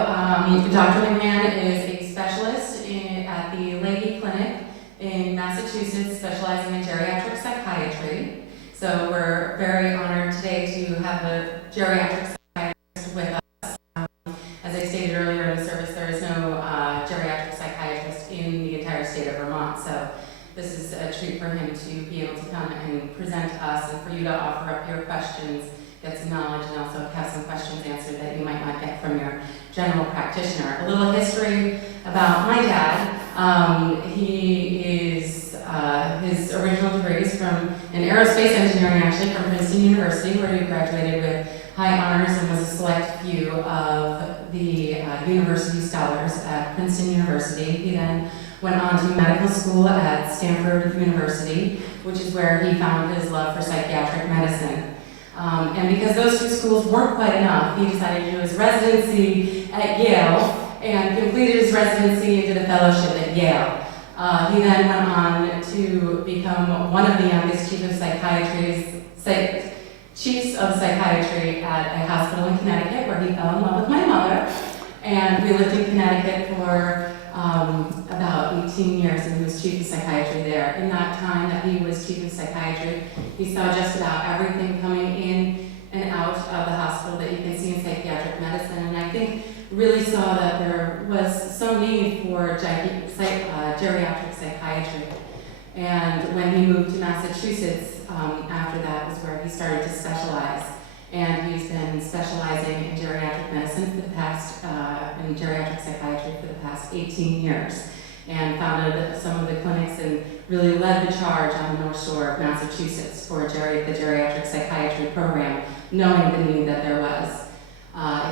Dr. McMahon is a specialist at the Leahy Clinic in Massachusetts, specializing in geriatric psychiatry. So we're very honored today to have a geriatric psychiatrist with us. As I stated earlier in the service, there is no geriatric psychiatrist in the entire state of Vermont. So this is a treat for him to be able to come and present to us and for you to offer up your questions, get some knowledge, and also have some questions answered that you might not get from your general practitioner. A little history about my dad. His original degree is from in aerospace engineering, actually, from Princeton University, where he graduated with high honors and was a select few of the university scholars at Princeton University. He then went on to medical school at Stanford University, which is where he found his love for psychiatric medicine. And because those two schools weren't quite enough, he decided to do his residency at Yale and completed his residency and did a fellowship at Yale. He then went on to become one of the youngest chiefs of psychiatry at a hospital in Connecticut, where he fell in love with my mother. And we lived in Connecticut for about 18 years, and he was chief of psychiatry there. In that time that he was chief of psychiatry, he saw just about everything coming in and out of the hospital that you can see in psychiatric medicine. And I think really saw that there was some need for geriatric psychiatry. And when he moved to Massachusetts, after that was where he started to specialize. And he's been specializing in geriatric medicine for the past, in geriatric psychiatry for the past 18 years. And founded some of the clinics and really led the charge on the North Shore of Massachusetts for the geriatric psychiatry program, knowing the need that there was.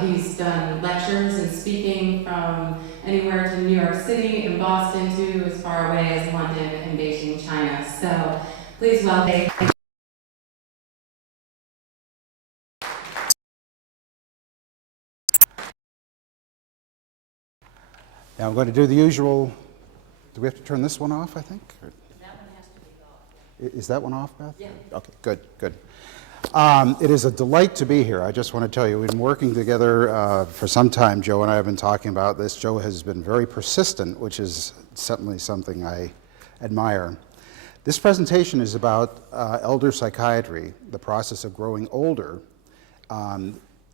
He's done lectures and speaking from anywhere to New York City and Boston to as far away as London and Beijing, China. So please welcome. Now I'm going to do the usual. Do we have to turn this one off, I think? Or? That one has to be off. Is that one off, Beth? Yeah. Okay, good, good. It is a delight to be here. I just want to tell you, we've been working together for some time. Joe and I have been talking about this. Joe has been very persistent, which is certainly something I admire. This presentation is about elder psychiatry, the process of growing older.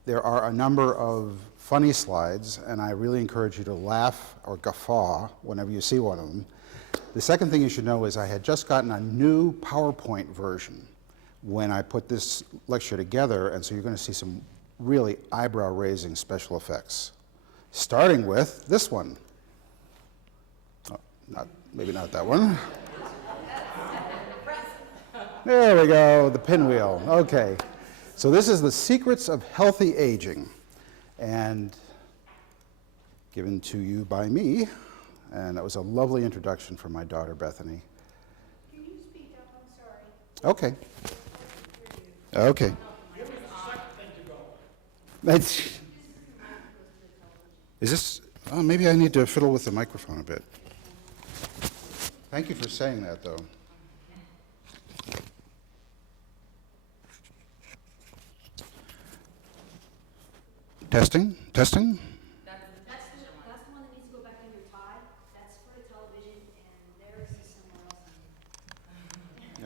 There are a number of funny slides, and I really encourage you to laugh or guffaw whenever you see one of them. The second thing you should know is I had just gotten a new PowerPoint version when I put this lecture together, and so you're going to see some really eyebrow-raising special effects, starting with this one. Oh, maybe not that one. There we go, the pinwheel. Okay, so this is the secrets of healthy aging, and given to you by me, and that was a lovely introduction from my daughter Bethany. Can you speak up? I'm sorry. Okay. Okay. That's, is this, oh, maybe I need to fiddle with the microphone a bit. Thank you for saying that, though. Testing, testing. That's the one that needs to go back on your tie. That's for the television, and there is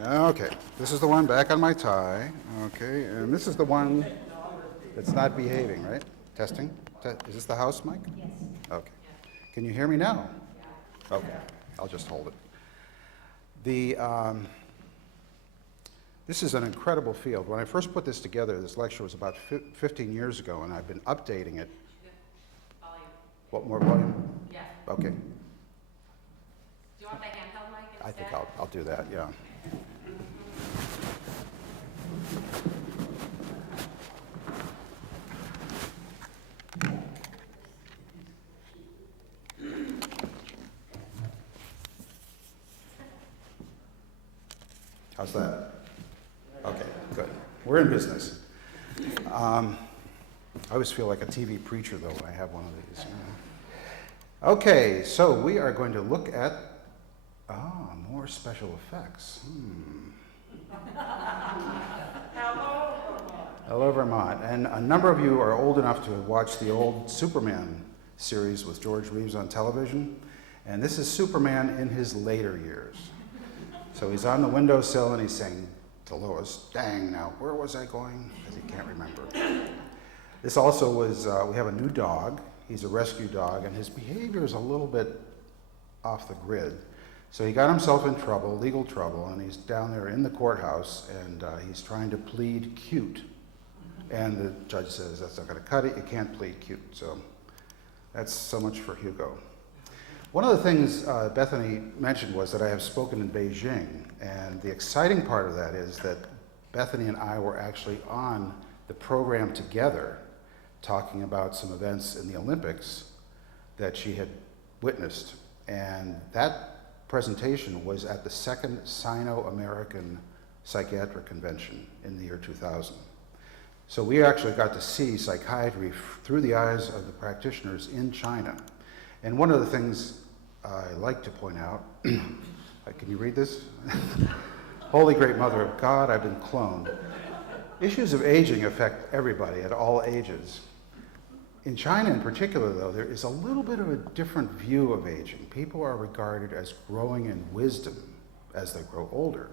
somewhere else. Okay, this is the one back on my tie. Okay, and this is the one that's not behaving, right? Testing. Is this the house mic? Yes. Okay. Can you hear me now? Okay, I'll just hold it. This is an incredible field. When I first put this together, this lecture was about 15 years ago, and I've been updating it. Volume. What, more volume? Yeah. Okay, Do you want the handheld mic instead? I think I'll do that, yeah. How's that? Okay, good. We're in business. I always feel like a TV preacher, though, when I have one of these. Okay, so we are going to look at more special effects. Hello, Vermont. And a number of you are old enough to have watched the old Superman series with George Reeves on television. And this is Superman in his later years. So he's on the windowsill and he's saying to Lois, dang, now where was I going? Because he can't remember. This also was, we have a new dog. He's a rescue dog, and his behavior is a little bit off the grid. So he got himself in trouble, legal trouble, and he's down there in the courthouse, and he's trying to plead cute. And the judge says, that's not going to cut it, you can't plead cute. So that's so much for Hugo. One of the things Bethany mentioned was that I have spoken in Beijing, and the exciting part of that is that Bethany and I were actually on the program together talking about some events in the Olympics that she had witnessed. And that presentation was at the second Sino-American Psychiatric Convention in the year 2000. So we actually got to see psychiatry through the eyes of the practitioners in China. And one of the things I like to point out, can you read this? Holy Great Mother of God, I've been cloned. Issues of aging affect everybody at all ages. In China in particular, though, there is a little bit of a different view of aging. People are regarded as growing in wisdom as they grow older.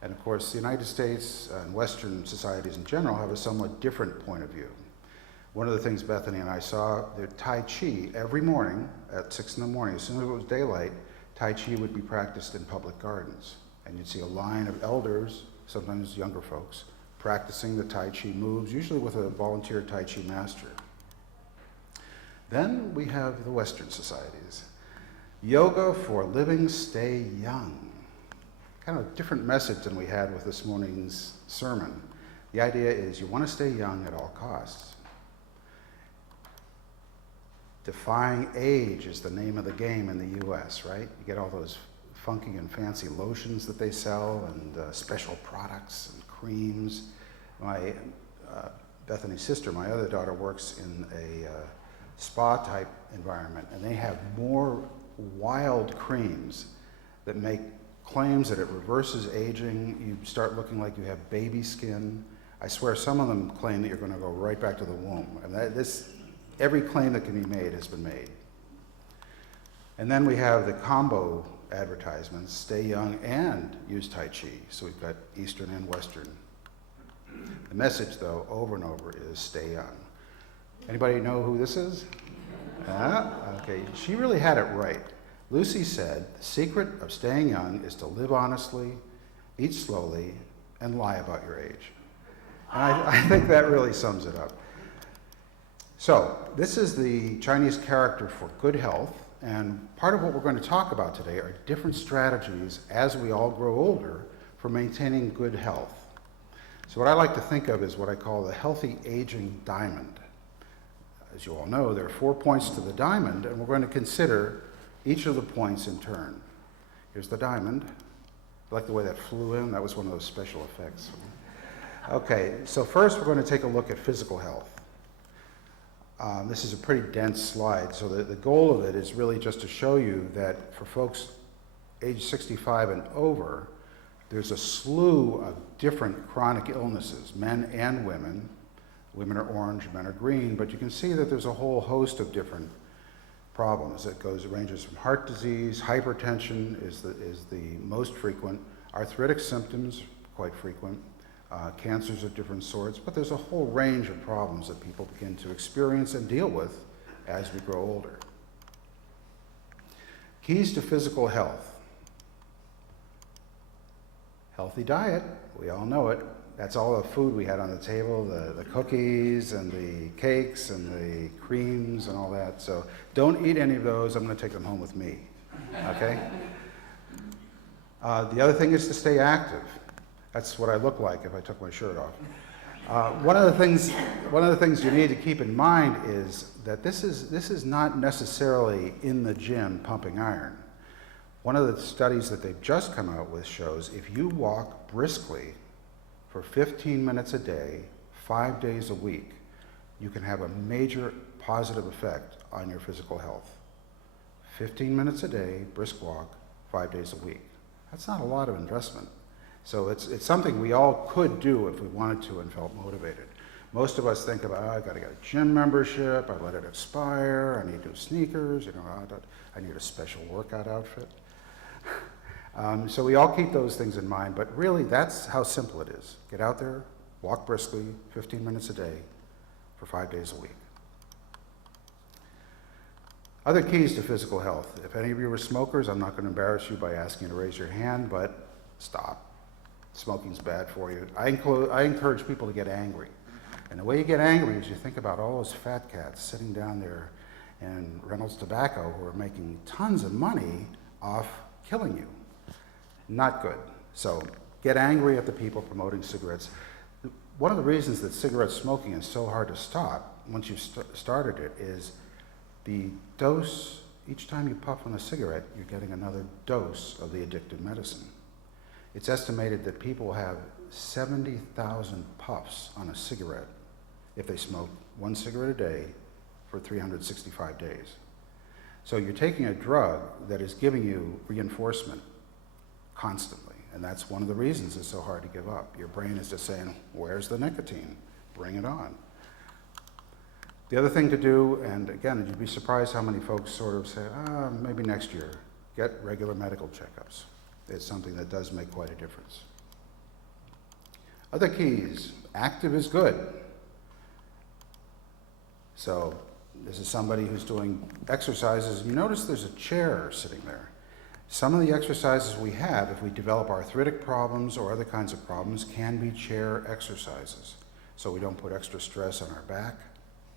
And of course, the United States and Western societies in general have a somewhat different point of view. One of the things Bethany and I saw, the Tai Chi, every morning at 6 in the morning, as soon as it was daylight, Tai Chi would be practiced in public gardens. And you'd see a line of elders, sometimes younger folks, practicing the Tai Chi moves, usually with a volunteer Tai Chi master. Then we have the Western societies. Yoga for living, stay young. Kind of a different message than we had with this morning's sermon. The idea is you want to stay young at all costs. Defying age is the name of the game in the US, right? You get all those funky and fancy lotions that they sell and special products and creams. My Bethany's sister, my other daughter, works in a spa-type environment, and they have more wild creams that make claims that it reverses aging. You start looking like you have baby skin. I swear some of them claim that you're going to go right back to the womb. And every claim that can be made has been made. And then we have the combo advertisements, stay young and use Tai Chi. So we've got Eastern and Western. The message, though, over and over is stay young. Anybody know who this is? Okay, she really had it right. Lucy said, the secret of staying young is to live honestly, eat slowly, and lie about your age. And I think that really sums it up. So, this is the Chinese character for good health, and part of what we're going to talk about today are different strategies as we all grow older for maintaining good health. So what I like to think of is what I call the healthy aging diamond. As you all know, there are 4 points to the diamond, and we're going to consider each of the points in turn. Here's the diamond. I like the way that flew in. That was one of those special effects. Okay, so first we're going to take a look at physical health. This is a pretty dense slide, so the goal of it is really just to show you that for folks age 65 and over, there's a slew of different chronic illnesses, men and women. Women are orange, men are green, but you can see that there's a whole host of different problems. It ranges from heart disease, hypertension is the most frequent, arthritic symptoms, quite frequent, cancers of different sorts, but there's a whole range of problems that people begin to experience and deal with as we grow older. Keys to physical health. Healthy diet, we all know it. That's all the food we had on the table, the cookies and the cakes and the creams and all that. So don't eat any of those. I'm going to take them home with me, okay? The other thing is to stay active. That's what I look like if I took my shirt off. One of the things you need to keep in mind is that this is not necessarily in the gym pumping iron. One of the studies that they've just come out with shows if you walk briskly for 15 minutes a day, 5 days a week, you can have a major positive effect on your physical health. 15 minutes a day, brisk walk, 5 days a week. That's not a lot of investment. So it's something we all could do if we wanted to and felt motivated. Most of us think about, oh, I gotta get a gym membership, I let it expire, I need new sneakers, you know, I need a special workout outfit. So we all keep those things in mind, but really that's how simple it is. Get out there, walk briskly, 15 minutes a day for 5 days a week. Other keys to physical health. If any of you are smokers, I'm not going to embarrass you by asking you to raise your hand, but stop. Smoking's bad for you. I encourage people to get angry. And the way you get angry is you think about all those fat cats sitting down there in Reynolds Tobacco who are making tons of money off killing you. Not good. So get angry at the people promoting cigarettes. One of the reasons that cigarette smoking is so hard to stop once you've started it is the dose. Each time you puff on a cigarette, you're getting another dose of the addictive medicine. It's estimated that people have 70,000 puffs on a cigarette if they smoke one cigarette a day for 365 days. So you're taking a drug that is giving you reinforcement constantly, and that's one of the reasons it's so hard to give up. Your brain is just saying, where's the nicotine? Bring it on. The other thing to do, and again, you'd be surprised how many folks sort of say, maybe next year, get regular medical checkups. It's something that does make quite a difference. Other keys, active is good. So this is somebody who's doing exercises. You notice there's a chair sitting there. Some of the exercises we have, if we develop arthritic problems or other kinds of problems, can be chair exercises. So we don't put extra stress on our back.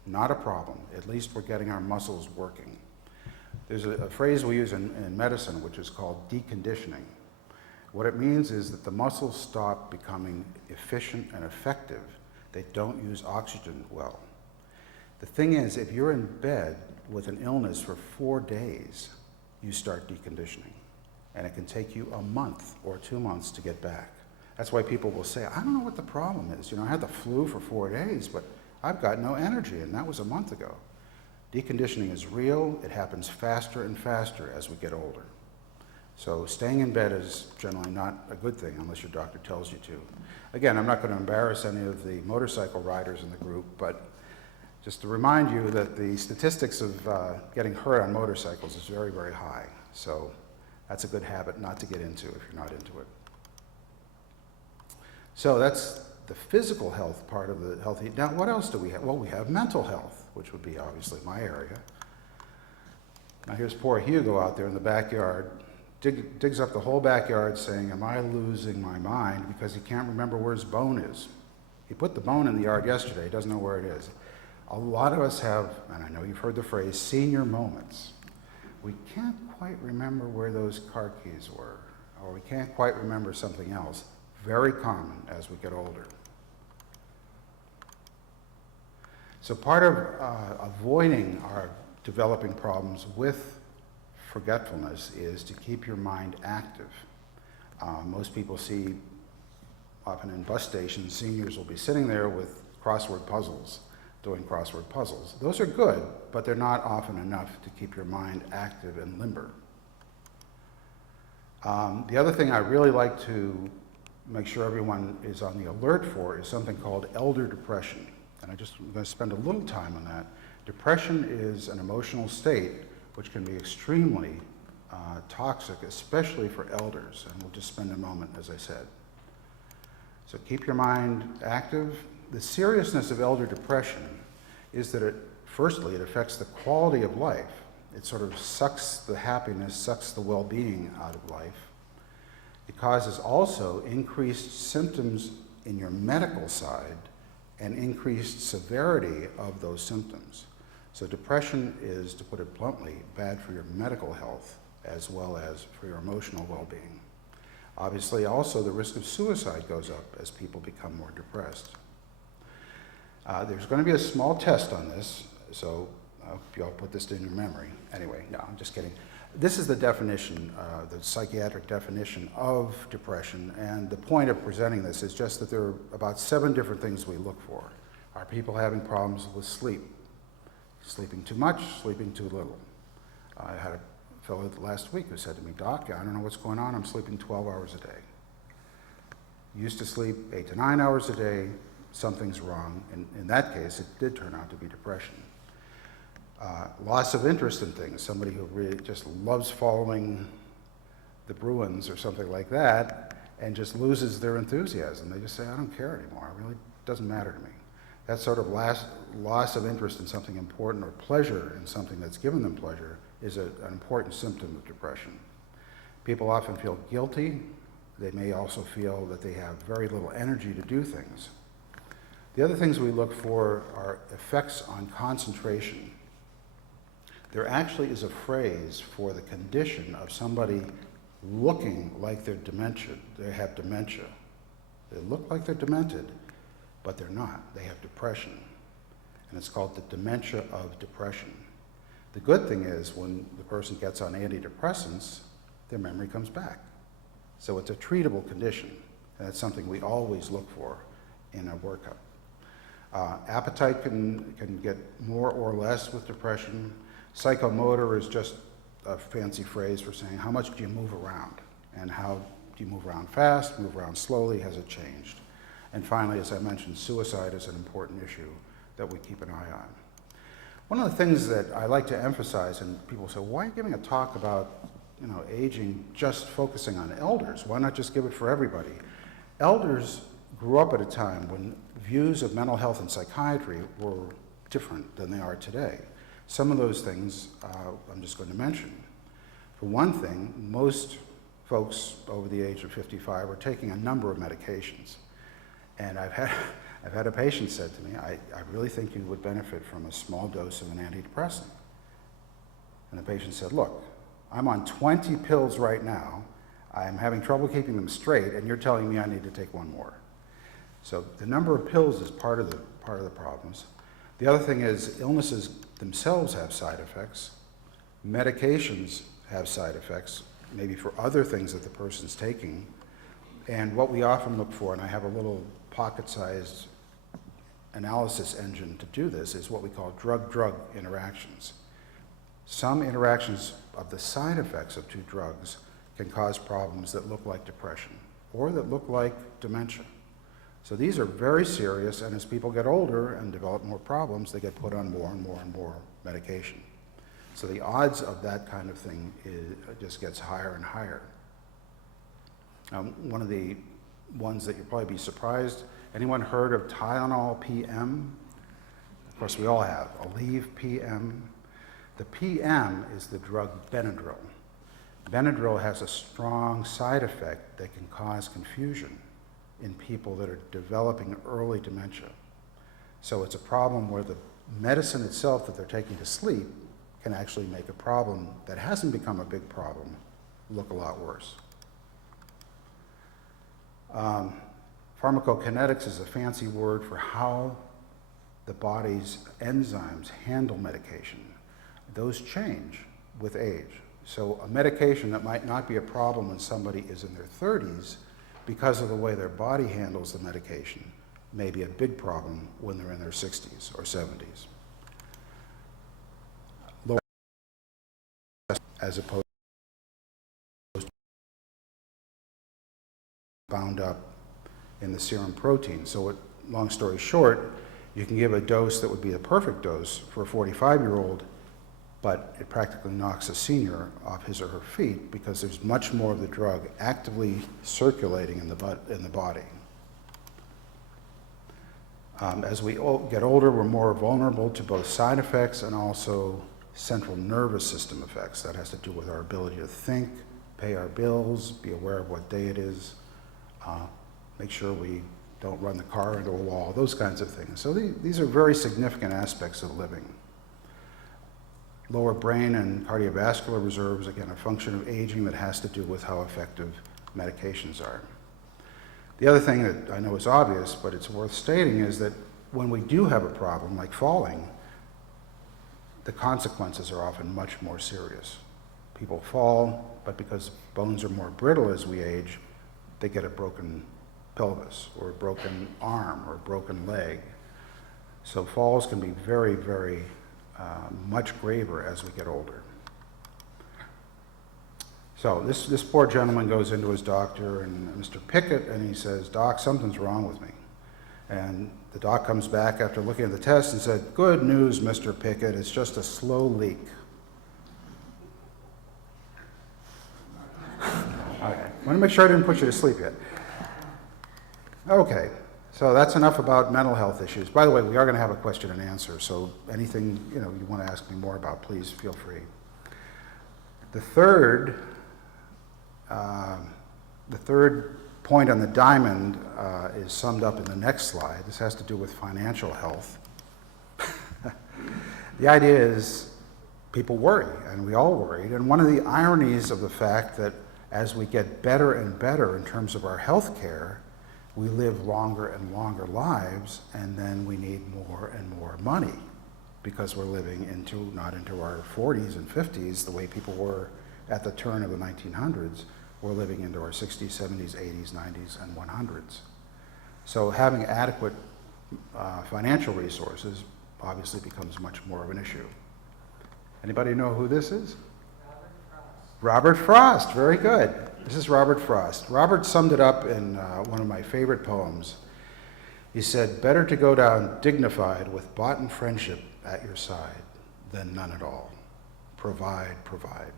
Not a problem. At least we're getting our muscles working. There's a phrase we use in medicine which is called deconditioning. What it means is that the muscles stop becoming efficient and effective. They don't use oxygen well. The thing is, if you're in bed with an illness for 4 days, you start deconditioning. And it can take you a month or 2 months to get back. That's why people will say, I don't know what the problem is. You know, I had the flu for 4 days, but I've got no energy, and that was a month ago. Deconditioning is real. It happens faster and faster as we get older. So staying in bed is generally not a good thing unless your doctor tells you to. Again, I'm not going to embarrass any of the motorcycle riders in the group, but just to remind you that the statistics of getting hurt on motorcycles is very, very high. So that's a good habit not to get into if you're not into it. So that's the physical health part of the healthy. Now, what else do we have? Well, we have mental health, which would be obviously my area. Now, here's poor Hugo out there in the backyard, digs up the whole backyard saying, am I losing my mind because he can't remember where his bone is. He put the bone in the yard yesterday, he doesn't know where it is. A lot of us have, and I know you've heard the phrase, senior moments. We can't quite remember where those car keys were, or we can't quite remember something else. Very common as we get older. So part of avoiding our developing problems with forgetfulness is to keep your mind active. Most people see, often in bus stations, seniors will be sitting there with crossword puzzles, doing crossword puzzles. Those are good, but they're not often enough to keep your mind active and limber. The other thing I really like to make sure everyone is on the alert for is something called elder depression. And I'm going to spend a little time on that. Depression is an emotional state which can be extremely toxic, especially for elders. And we'll just spend a moment, as I said. So keep your mind active. The seriousness of elder depression is that firstly, it affects the quality of life. It sort of sucks the happiness, sucks the well-being out of life. It causes also increased symptoms in your medical side and increased severity of those symptoms. So depression is, to put it bluntly, bad for your medical health as well as for your emotional well-being. Obviously, also the risk of suicide goes up as people become more depressed. There's going to be a small test on this, so I hope you all put this in your memory. Anyway, no, I'm just kidding. This is the definition, the psychiatric definition of depression, and the point of presenting this is just that there are about 7 different things we look for. Are people having problems with sleep? Sleeping too much, sleeping too little. I had a fellow last week who said to me, Doc, I don't know what's going on, I'm sleeping 12 hours a day. Used to sleep 8 to 9 hours a day, something's wrong. And in that case, it did turn out to be depression. Loss of interest in things, somebody who really just loves following the Bruins or something like that and just loses their enthusiasm. They just say, I don't care anymore, it really doesn't matter to me. That sort of loss of interest in something important or pleasure in something that's given them pleasure is an important symptom of depression. People often feel guilty. They may also feel that they have very little energy to do things. The other things we look for are effects on concentration. There actually is a phrase for the condition of somebody looking like they're dementia. They have dementia. They look like they're demented, but they're not. They have depression. And it's called the dementia of depression. The good thing is when the person gets on antidepressants, their memory comes back. So it's a treatable condition, and that's something we always look for in a workup. Appetite can get more or less with depression. Psychomotor is just a fancy phrase for saying how much do you move around, and how do you move around fast, move around slowly, has it changed? And finally, as I mentioned, suicide is an important issue that we keep an eye on. One of the things that I like to emphasize, and people say, why are you giving a talk about aging just focusing on elders? Why not just give it for everybody? Elders grew up at a time when views of mental health and psychiatry were different than they are today. Some of those things I'm just going to mention. For one thing, most folks over the age of 55 are taking a number of medications. And I've had a patient said to me, I really think you would benefit from a small dose of an antidepressant. And the patient said, look, I'm on 20 pills right now. I'm having trouble keeping them straight, and you're telling me I need to take one more. So the number of pills is part of the problems. The other thing is illnesses themselves have side effects. Medications have side effects, maybe for other things that the person's taking. And what we often look for, and I have a little pocket-sized analysis engine to do this, is what we call drug-drug interactions. Some interactions of the side effects of two drugs can cause problems that look like depression or that look like dementia. So these are very serious, and as people get older and develop more problems, they get put on more and more and more medication. So the odds of that kind of thing just gets higher and higher. One of the ones that you'll probably be surprised, anyone heard of Tylenol PM? Of course we all have, Aleve PM. The PM is the drug Benadryl. Benadryl has a strong side effect that can cause confusion in people that are developing early dementia. So it's a problem where the medicine itself that they're taking to sleep can actually make a problem that hasn't become a big problem look a lot worse. Pharmacokinetics is a fancy word for how the body's enzymes handle medication. Those change with age. So a medication that might not be a problem when somebody is in their 30s, because of the way their body handles the medication, may be a big problem when they're in their 60s or 70s. Lower as opposed to bound up in the serum protein. So long story short, you can give a dose that would be a perfect dose for a 45-year-old, but it practically knocks a senior off his or her feet because there's much more of the drug actively circulating in the body. As we get older, we're more vulnerable to both side effects and also central nervous system effects. That has to do with our ability to think, pay our bills, be aware of what day it is, make sure we don't run the car into a wall, those kinds of things. So these are very significant aspects of living. Lower brain and cardiovascular reserves, again, a function of aging that has to do with how effective medications are. The other thing that I know is obvious, but it's worth stating, is that when we do have a problem, like falling, the consequences are often much more serious. People fall, but because bones are more brittle as we age, they get a broken pelvis, or a broken arm, or a broken leg. So falls can be very, very much graver as we get older. So this poor gentleman goes into his doctor, and Mr. Pickett, and he says, "Doc, something's wrong with me." And the doc comes back after looking at the test and said, "Good news, Mr. Pickett, it's just a slow leak." Okay, want to make sure I didn't put you to sleep yet. Okay, so that's enough about mental health issues. By the way, we are going to have a question and answer, so anything you want to ask me more about, please feel free. The third point on the diamond is summed up in the next slide. This has to do with financial health. The idea is people worry, and we all worried. And one of the ironies of the fact that as we get better and better in terms of our health care, we live longer and longer lives, and then we need more and more money because we're living not into our 40s and 50s the way people were at the turn of the 1900s. We're living into our 60s, 70s, 80s, 90s, and 100s. So having adequate financial resources obviously becomes much more of an issue. Anybody know who this is? Robert Frost, very good. This is Robert Frost. Robert summed it up in one of my favorite poems. He said, "Better to go down dignified with boughten friendship at your side than none at all. Provide, provide."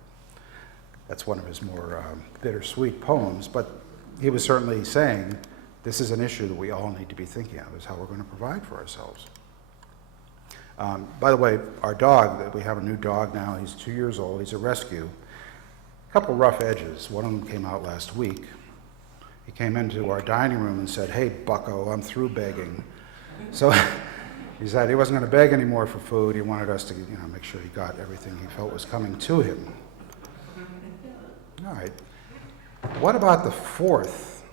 That's one of his more bittersweet poems, but he was certainly saying this is an issue that we all need to be thinking of, is how we're going to provide for ourselves. By the way, our dog, we have a new dog now, he's 2 years old, he's a rescue. A couple rough edges. One of them came out last week. He came into our dining room and said, "Hey, bucko, I'm through begging." So he said he wasn't going to beg anymore for food. He wanted us to make sure he got everything he felt was coming to him. All right. What about the fourth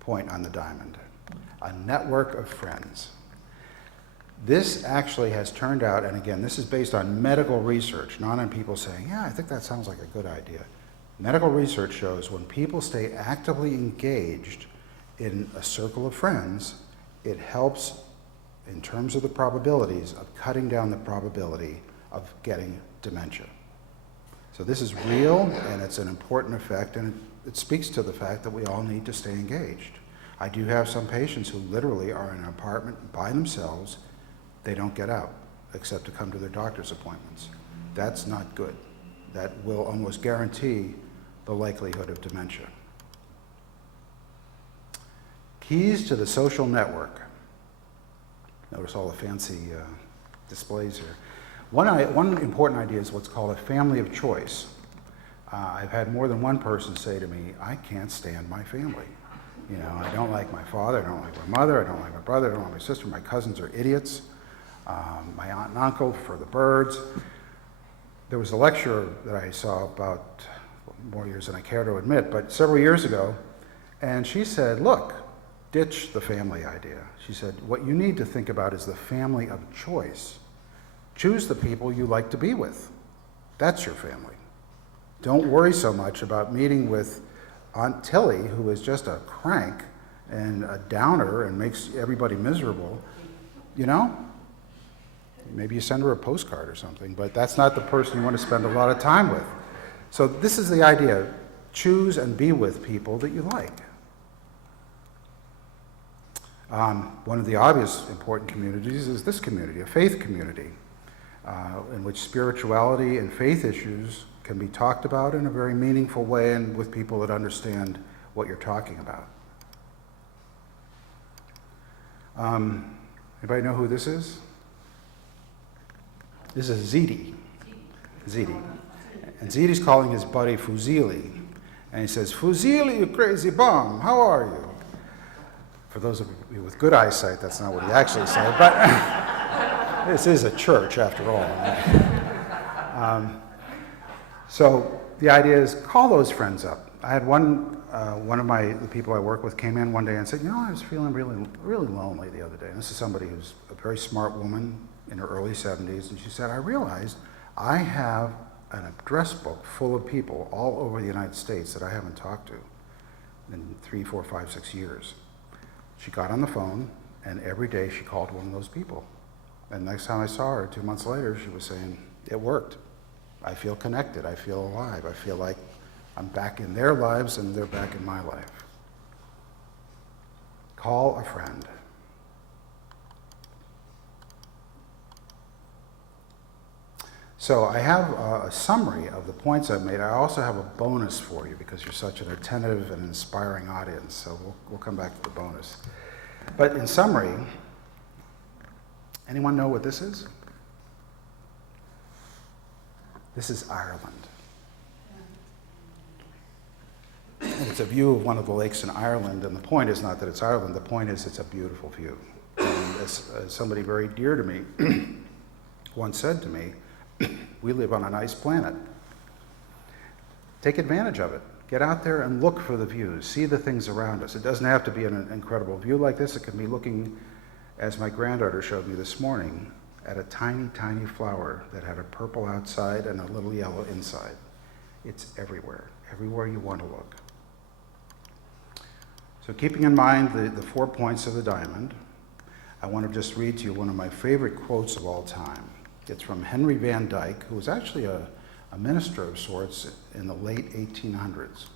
point on the diamond? A network of friends. This actually has turned out, and again, this is based on medical research, not on people saying, "Yeah, I think that sounds like a good idea." Medical research shows when people stay actively engaged in a circle of friends, it helps in terms of the probabilities of cutting down the probability of getting dementia. So this is real, and it's an important effect, and it speaks to the fact that we all need to stay engaged. I do have some patients who literally are in an apartment by themselves. They don't get out except to come to their doctor's appointments. That's not good. That will almost guarantee the likelihood of dementia. Keys to the social network. Notice all the fancy displays here. One important idea is what's called a family of choice. I've had more than one person say to me, "I can't stand my family. I don't like my father, I don't like my mother, I don't like my brother, I don't like my sister, my cousins are idiots, my aunt and uncle for the birds." There was a lecture that I saw about more years than I care to admit, but several years ago, and she said, "Look, ditch the family idea." She said, "What you need to think about is the family of choice. Choose the people you like to be with. That's your family. Don't worry so much about meeting with Aunt Tilly, who is just a crank and a downer and makes everybody miserable. Maybe you send her a postcard or something, but that's not the person you want to spend a lot of time with." So this is the idea. Choose and be with people that you like. One of the obvious important communities is this community, a faith community, in which spirituality and faith issues can be talked about in a very meaningful way and with people that understand what you're talking about. Anybody know who this is? This is Ziti. And Ziti's calling his buddy Fuzili. And he says, "Fuzili, you crazy bum, how are you?" For those of you with good eyesight, that's not what he actually said, but this is a church after all. So the idea is call those friends up. I had one of the people I work with came in one day and said, "I was feeling really, really lonely the other day." And this is somebody who's a very smart woman in her early 70s, and she said, "I realized I have an address book full of people all over the United States that I haven't talked to in 3, 4, 5, 6 years." She got on the phone, and every day she called one of those people. And next time I saw her, 2 months later, she was saying, "It worked. I feel connected. I feel alive. I feel like I'm back in their lives and they're back in my life." Call a friend. So I have a summary of the points I've made. I also have a bonus for you because you're such an attentive and inspiring audience, so we'll come back to the bonus. But in summary, anyone know what this is? This is Ireland. And it's a view of one of the lakes in Ireland, and the point is not that it's Ireland, the point is it's a beautiful view. And as somebody very dear to me once said to me, we live on a nice planet. Take advantage of it. Get out there and look for the views. See the things around us. It doesn't have to be an incredible view like this. It can be looking, as my granddaughter showed me this morning, at a tiny, tiny flower that had a purple outside and a little yellow inside. It's everywhere, everywhere you want to look. So keeping in mind the 4 points of the diamond, I want to just read to you one of my favorite quotes of all time. It's from Henry Van Dyke, who was actually a minister of sorts in the late 1800s.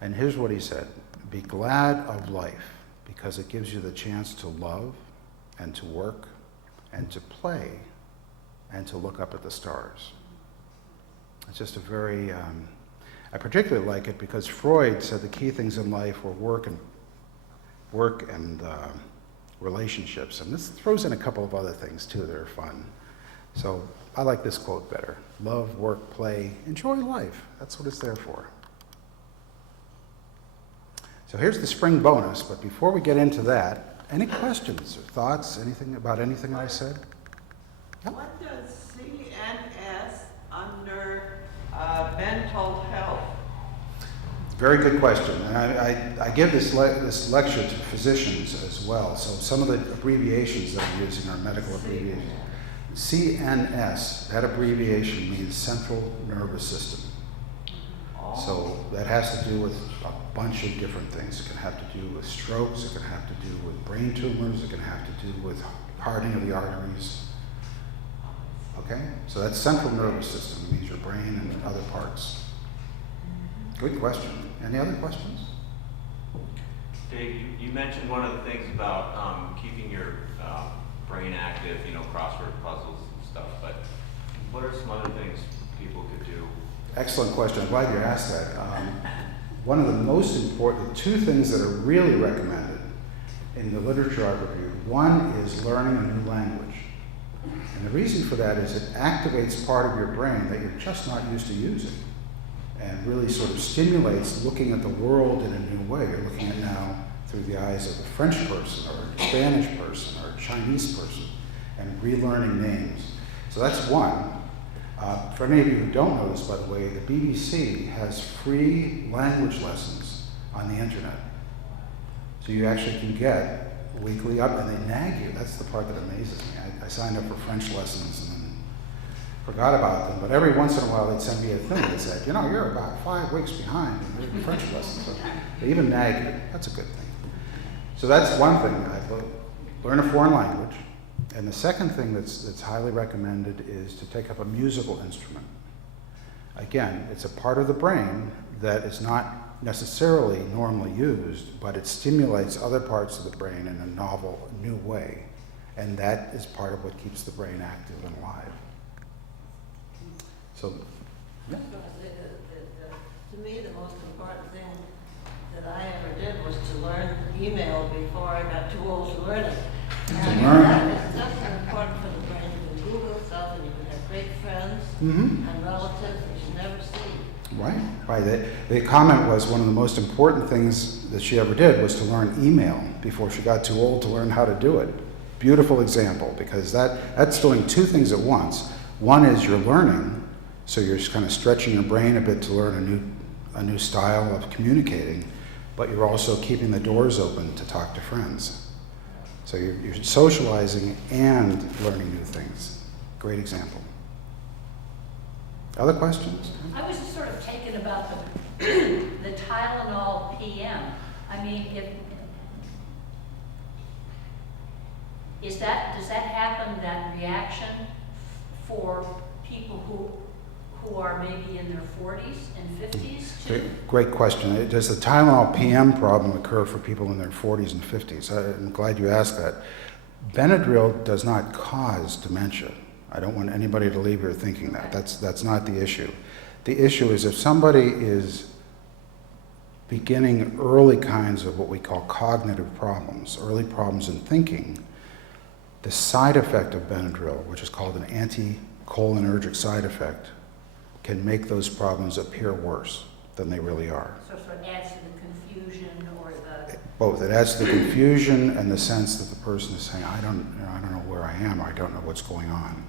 And here's what he said: "Be glad of life because it gives you the chance to love and to work and to play and to look up at the stars." It's just a very, I particularly like it because Freud said the key things in life were work and relationships. And this throws in a couple of other things too that are fun. So I like this quote better. Love, work, play, enjoy life. That's what it's there for. So here's the spring bonus, but before we get into that, any questions or thoughts, anything about anything I said? Yep. What does CNS under mental health? Very good question. And I give this lecture to physicians as well. So some of the abbreviations that I'm using are medical abbreviations. CNS, that abbreviation means central nervous system. So that has to do with a bunch of different things. It can have to do with strokes, it can have to do with brain tumors, it can have to do with hardening of the arteries. Okay? So that's central nervous system. It means your brain and other parts. Good question. Any other questions? Dave, you mentioned one of the things about keeping your brain active, crossword puzzles and stuff, but what are some other things people could do? Excellent question. I'm glad you asked that. One of the most important, two things that are really recommended in the literature I've reviewed. One is learning a new language. And the reason for that is it activates part of your brain that you're just not used to using and really sort of stimulates looking at the world in a new way. You're looking at now through the eyes of a French person or a Spanish person or a Chinese person and relearning names. So that's one. For any of you who don't know this, by the way, the BBC has free language lessons on the internet. So you actually can get weekly up, and they nag you. That's the part that amazes me. I signed up for French lessons and then forgot about them, but every once in a while they'd send me a thing that said, you're about 5 weeks behind in your French lessons. So they even nag you. That's a good thing. So that's one thing. Learn a foreign language. And the second thing that's highly recommended is to take up a musical instrument. Again, it's a part of the brain that is not necessarily normally used, but it stimulates other parts of the brain in a novel, new way. And that is part of what keeps the brain active and alive. So, yeah. To me, the most important thing that I ever did was to learn email before I got too old to learn it. And it's just so important for the brain. You can Google stuff and you can have great friends and relatives that you never see. Right. The comment was one of the most important things that she ever did was to learn email before she got too old to learn how to do it. Beautiful example, because that's doing two things at once. One is you're learning, so you're just kind of stretching your brain a bit to learn a new style of communicating, but you're also keeping the doors open to talk to friends. So you're socializing and learning new things. Great example. Other questions? I was just sort of taken about the Tylenol PM. I mean, does that happen, that reaction, for people who are maybe in their 40s and 50s too? Great question. Does the Tylenol PM problem occur for people in their 40s and 50s? I'm glad you asked that. Benadryl does not cause dementia. I don't want anybody to leave here thinking that. That's not the issue. The issue is if somebody is beginning early kinds of what we call cognitive problems, early problems in thinking, the side effect of Benadryl, which is called an anticholinergic side effect, can make those problems appear worse than they really are. So it adds to the confusion or the, Both. It adds to the confusion and the sense that the person is saying, I don't know where I am, I don't know what's going on.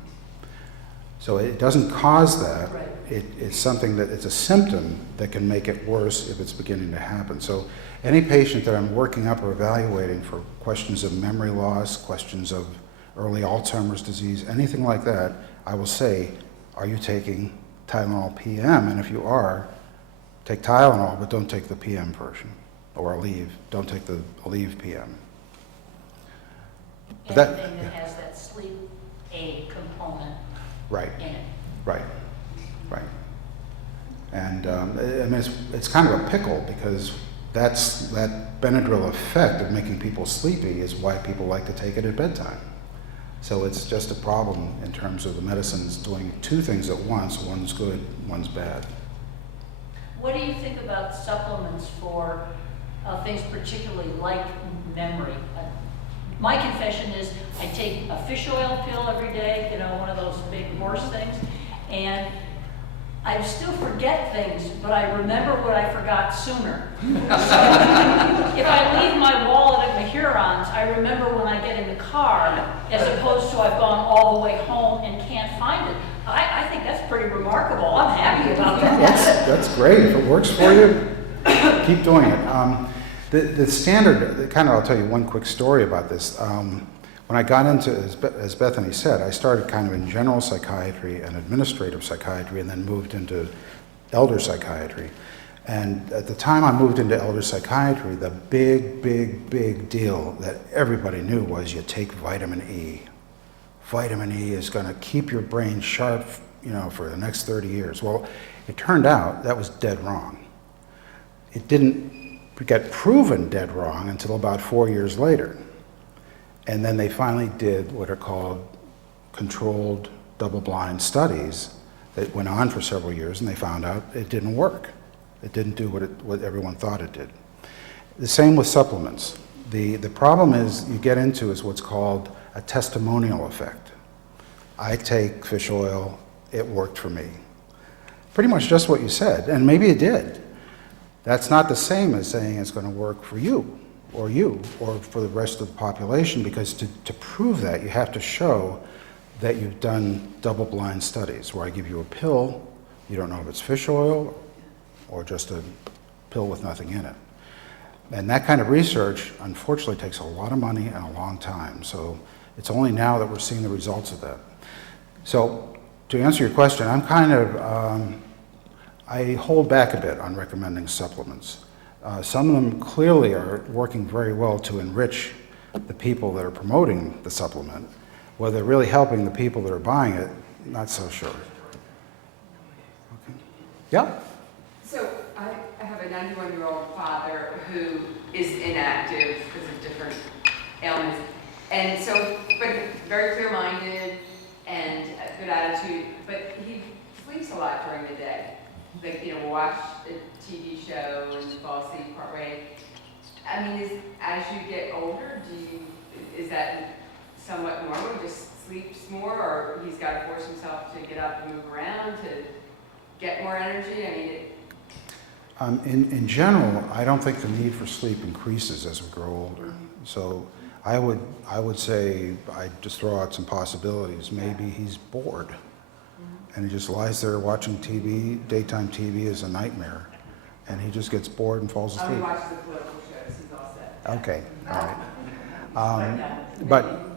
So it doesn't cause that. Right. It's something that, it's a symptom that can make it worse if it's beginning to happen. So any patient that I'm working up or evaluating for questions of memory loss, questions of early Alzheimer's disease, anything like that, I will say, are you taking Tylenol PM? And if you are, take Tylenol, but don't take the PM version. Or Aleve, don't take the Aleve PM. But that- anything that has that sleep aid component Right. in it. Right, right. And I mean, it's kind of a pickle because that Benadryl effect of making people sleepy is why people like to take it at bedtime. So it's just a problem in terms of the medicines doing two things at once. One's good, one's bad. What do you think about supplements for things particularly like memory? My confession is I take a fish oil pill every day, you know, one of those big horse things, and I still forget things, but I remember what I forgot sooner. If I leave my wallet at Mahurons, I remember when I get in the car, as opposed to I've gone all the way home and can't find it. I think that's pretty remarkable. I'm happy about that. That's great. If it works for you, keep doing it. The standard, kind of, I'll tell you one quick story about this. When I got into, as Bethany said, I started kind of in general psychiatry and administrative psychiatry and then moved into elder psychiatry. And at the time I moved into elder psychiatry, the big deal that everybody knew was you take vitamin E. Vitamin E is going to keep your brain sharp, you know, for the next 30 years. Well, it turned out that was dead wrong. It didn't get proven dead wrong until about 4 years later. And then they finally did what are called controlled double-blind studies that went on for several years, and they found out it didn't work. It didn't do what everyone thought it did. The same with supplements. The problem is you get into is what's called a testimonial effect. I take fish oil, it worked for me. Pretty much just what you said, and maybe it did. That's not the same as saying it's going to work for you or for the rest of the population, because to prove that, you have to show that you've done double-blind studies where I give you a pill, you don't know if it's fish oil or just a pill with nothing in it. And that kind of research, unfortunately, takes a lot of money and a long time. So it's only now that we're seeing the results of that. So to answer your question, I'm kind of, I hold back a bit on recommending supplements. Some of them clearly are working very well to enrich the people that are promoting the supplement. Whether they're really helping the people that are buying it, not so sure. Okay. Yeah? So I have a 91-year-old father who is inactive because of different ailments. And so, but very clear-minded and a good attitude, but he sleeps a lot during the day. Like, you know, we'll watch a TV show and fall asleep partway. I mean, as you get older, is that somewhat normal? He just sleeps more, or he's got to force himself to get up and move around to get more energy? I mean, In general, I don't think the need for sleep increases as we grow older. So I would say, I'd just throw out some possibilities. Maybe he's bored and he just lies there watching TV. Daytime TV is a nightmare, and he just gets bored and falls he asleep. watches the political shows, he's all set. Okay, all right.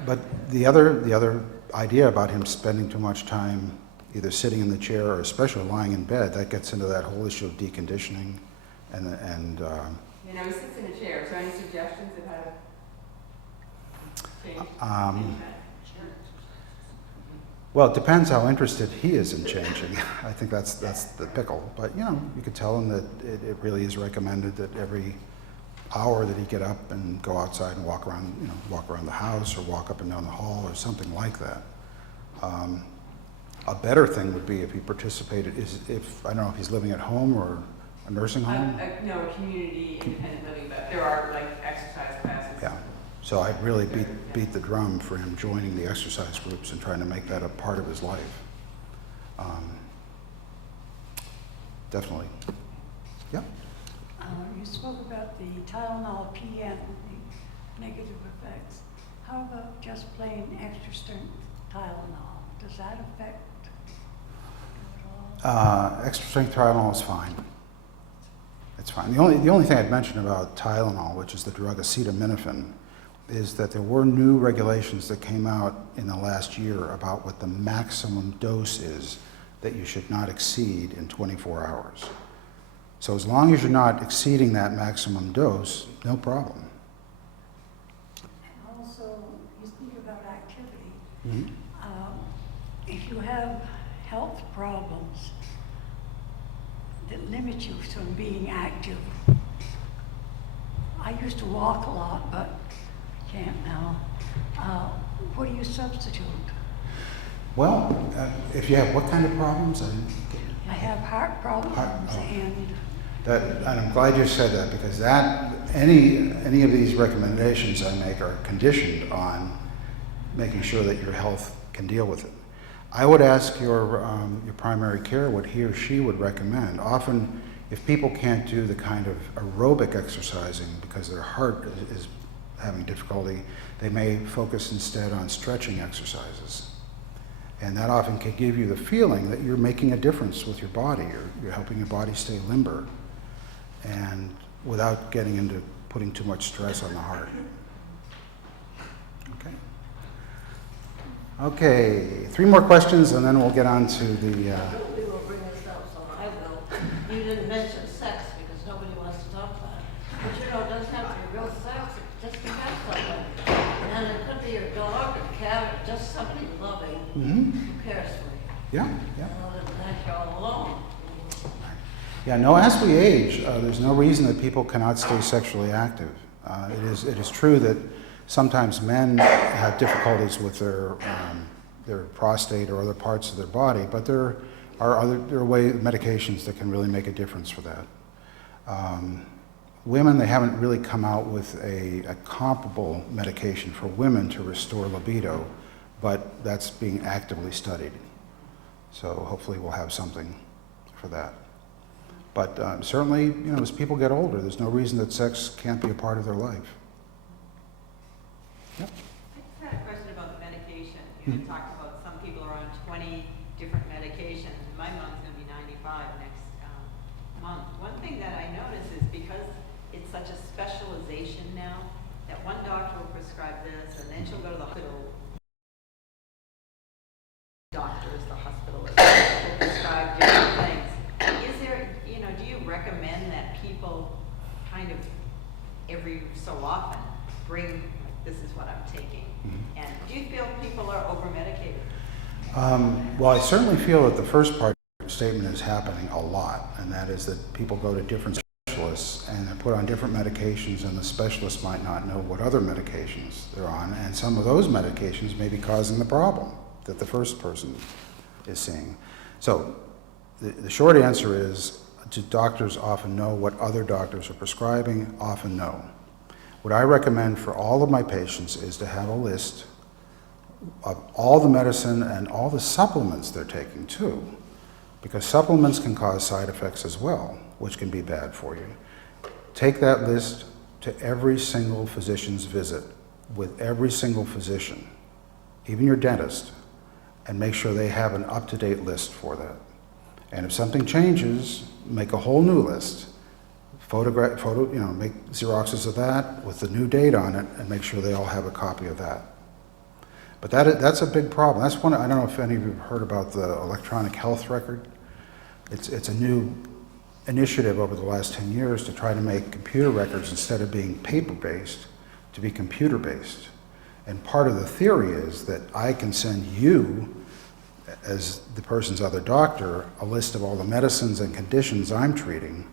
But the other idea about him spending too much time either sitting in the chair or especially lying in bed, that gets into that whole issue of deconditioning and You know, he sits in a chair, so any suggestions of how to change that? well, it depends how interested he is in changing. I think that's the pickle. But you know, you could tell him that it really is recommended that every hour that he get up and go outside and walk around the house or walk up and down the hall or something like that. A better thing would be if he participated, I don't know if he's living at home or a nursing home? No, a community independent living, but there are like exercise classes. Yeah. So I'd really beat the drum for him joining the exercise groups and trying to make that a part of his life. Definitely. Yeah. You spoke about the Tylenol PM, the negative effects. How about just plain extra strength Tylenol? Does that affect at all? Extra strength Tylenol is fine. It's fine. The only thing I'd mention about Tylenol, which is the drug acetaminophen, is that there were new regulations that came out in the last year about what the maximum dose is that you should not exceed in 24 hours. So as long as you're not exceeding that maximum dose, no problem. And also, you speak about activity. Mhm. If you have health problems that limit you from being active, I used to walk a lot, but can't now. What do you substitute? Well, if you have what kind of problems? I have heart problems and And I'm glad you said that, because any of these recommendations I make are conditioned on making sure that your health can deal with it. I would ask your primary care what he or she would recommend. Often, if people can't do the kind of aerobic exercising because their heart is having difficulty, they may focus instead on stretching exercises. And that often can give you the feeling that you're making a difference with your body, or you're helping your body stay limber, and without getting into putting too much stress on the heart. Okay. Okay, 3 more questions and then we'll get on to the... We will bring this up, so I will. You didn't mention sex because nobody wants to talk about it. But you know, it doesn't have to be real sex, it just can have somebody. And it could be your dog or cat, or just somebody loving who cares for you. Yeah, yeah. Other than that, you're all alone. Yeah, no, as we age, there's no reason that people cannot stay sexually active. It is true that sometimes men have difficulties with their prostate or other parts of their body, but there are medications that can really make a difference for that. Women, they haven't really come out with a comparable medication for women to restore libido, but that's being actively studied. So hopefully we'll have something for that. But certainly, you know, as people get older, there's no reason that sex can't be a part of their life. Yep. I just had a question about the medication. You talked about some people are on 20 different medications, and my mom's going to be 95 next month. One thing that I notice is because it's such a specialization now, that one doctor will prescribe this, and then she'll go to the hospital. Doctors, the hospitalists, will prescribe different things. Is there, you know, do you recommend that people kind of every so often bring, this is what I'm taking? And do you feel people are over-medicated? Well, I certainly feel that the first part of the statement is happening a lot, and that is that people go to different specialists and they're put on different medications, and the specialist might not know what other medications they're on, and some of those medications may be causing the problem that the first person is seeing. So the short answer is, do doctors often know what other doctors are prescribing? Often no. What I recommend for all of my patients is to have a list of all the medicine and all the supplements they're taking too, because supplements can cause side effects as well, which can be bad for you. Take that list to every single physician's visit with every single physician, even your dentist, and make sure they have an up-to-date list for that. And if something changes, make a whole new list. Make Xeroxes of that with the new date on it, and make sure they all have a copy of that. But that's a big problem. That's one. I don't know if any of you have heard about the electronic health record. It's a new initiative over the last 10 years to try to make computer records, instead of being paper-based, to be computer-based. And part of the theory is that I can send you, as the person's other doctor, a list of all the medicines and conditions I'm treating,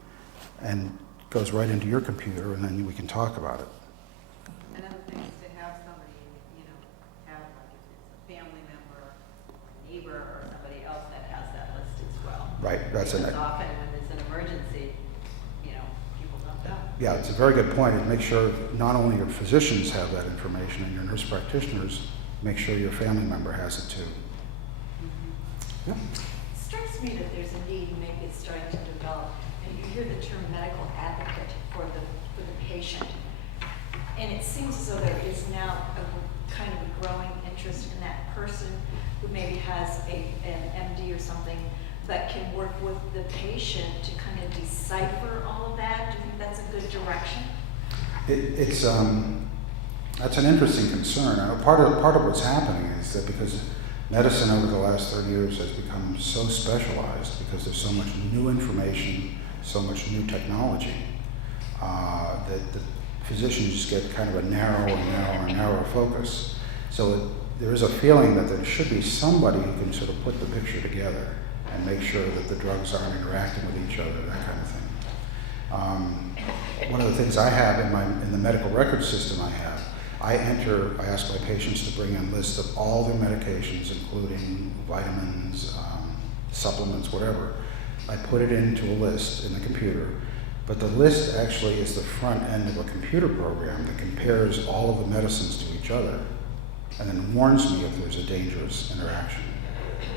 and goes right into your computer, and then we can talk about it. Another thing is to have somebody, you know, have like if it's a family member, a neighbor, or somebody else Right, that's Because an, often when there's an emergency, people don't know. yeah, it's a very good point, and make sure not only your physicians have that information and your nurse practitioners, make sure your family member has it too. Yeah. It strikes me that there's a need, maybe it's starting to develop, and you hear the term medical advocate for the patient. And it seems as though there is now a kind of a growing interest in that person who maybe has an MD or something, but can work with the patient to kind of decipher all of that. Do you think that's a good direction? That's an interesting concern. I know part of what's happening is that because medicine over the last 30 years has become so specialized because there's so much new information, so much new technology, that the physicians get kind of a narrower focus. So there is a feeling that there should be somebody who can sort of put the picture together and make sure that the drugs aren't interacting with each other, that kind of thing. One of the things I have in the medical record system I ask my patients to bring in lists of all their medications, including vitamins, supplements, whatever. I put it into a list in the computer, but the list actually is the front end of a computer program that compares all of the medicines to each other and then warns me if there's a dangerous interaction.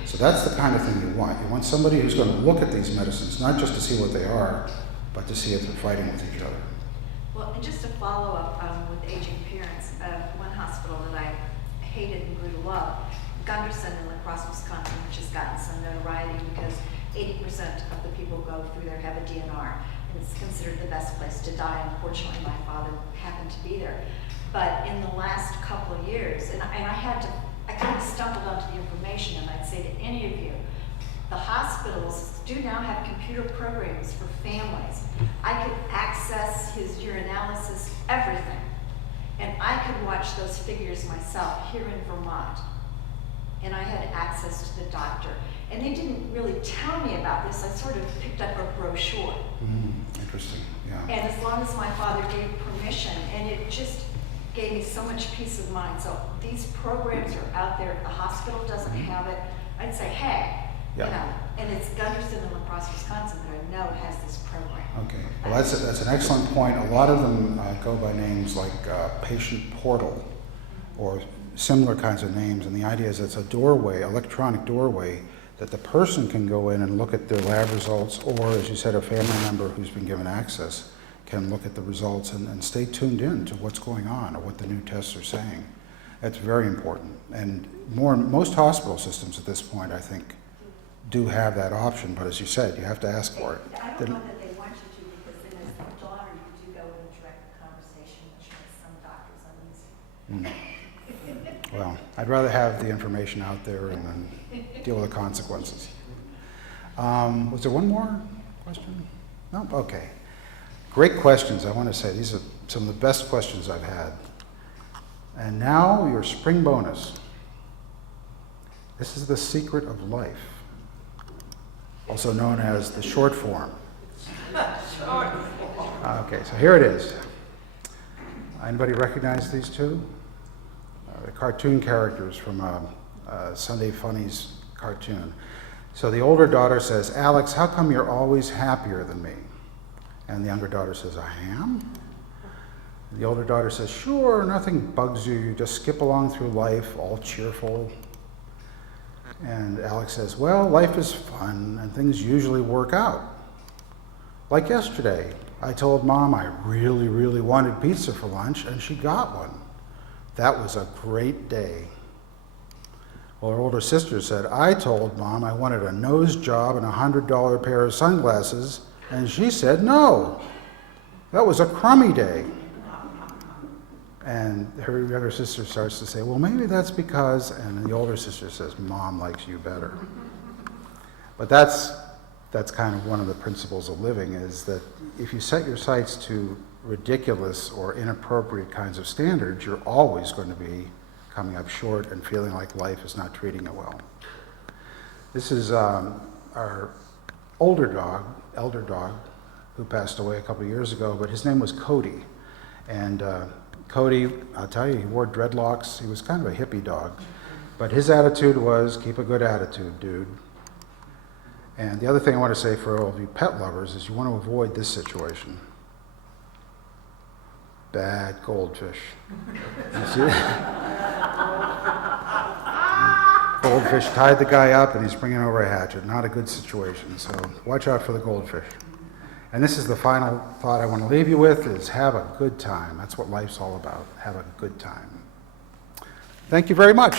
So that's the kind of thing you want. You want somebody who's going to look at these medicines, not just to see what they are, but to see if they're fighting with each other. Well, and just to follow up with aging parents, one hospital that I hated and grew to love, Gunderson in La Crosse, Wisconsin, which has gotten some notoriety because 80% of the people go through there have a DNR, and it's considered the best place to die. Unfortunately, my father happened to be there. But in the last couple of years, and I kind of stumbled onto the information, and I'd say to any of you, the hospitals do now have computer programs for families. I could access his urinalysis, everything. And I could watch those figures myself here in Vermont. And I had access to the doctor. And they didn't really tell me about this. I sort of picked up a brochure. Interesting, yeah. And as long as my father gave permission, and it just gave me so much peace of mind. So these programs are out there. If the hospital doesn't have it, I'd say, hey, Yeah. and it's Gunderson in La Crosse, Wisconsin, that I know has this program. Okay, well that's an excellent point. A lot of them go by names like patient portal or similar kinds of names, and the idea is it's a doorway, electronic doorway, that the person can go in and look at their lab results, or as you said, a family member who's been given access can look at the results and stay tuned in to what's going on or what the new tests are saying. That's very important. And most hospital systems at this point, I think, do have that option, but as you said, you have to ask for it. I don't know that they want you to, because then as a daughter, you do go and direct the conversation, which makes some doctors uneasy. Well, I'd rather have the information out there and then deal with the consequences. Was there one more question? No? Okay. Great questions, I want to say. These are some of the best questions I've had. And now your spring bonus. This is the secret of life, also known as the short form. Okay, so here it is. Anybody recognize these two? The cartoon characters from Sunday Funnies cartoon. So the older daughter says, Alex, how come you're always happier than me? And the younger daughter says, I am? The older daughter says, sure, nothing bugs you. You just skip along through life, all cheerful. And Alex says, well, life is fun, and things usually work out. Like yesterday, I told Mom I really, really wanted pizza for lunch, and she got one. That was a great day. Well, her older sister said, I told Mom I wanted a nose job and a $100 pair of sunglasses, and she said no. That was a crummy day. And her younger sister starts to say, well, maybe that's because, and the older sister says, Mom likes you better. But that's kind of one of the principles of living, is that if you set your sights to ridiculous or inappropriate kinds of standards, you're always going to be coming up short and feeling like life is not treating you well. This is our elder dog, who passed away a couple of years ago, but his name was Cody. And Cody, I'll tell you, he wore dreadlocks. He was kind of a hippie dog. But his attitude was, keep a good attitude, dude. And the other thing I want to say for all of you pet lovers is you want to avoid this situation. Bad goldfish. You see that? Goldfish tied the guy up and he's bringing over a hatchet. Not a good situation, so watch out for the goldfish. And this is the final thought I want to leave you with, is have a good time. That's what life's all about. Have a good time. Thank you very much.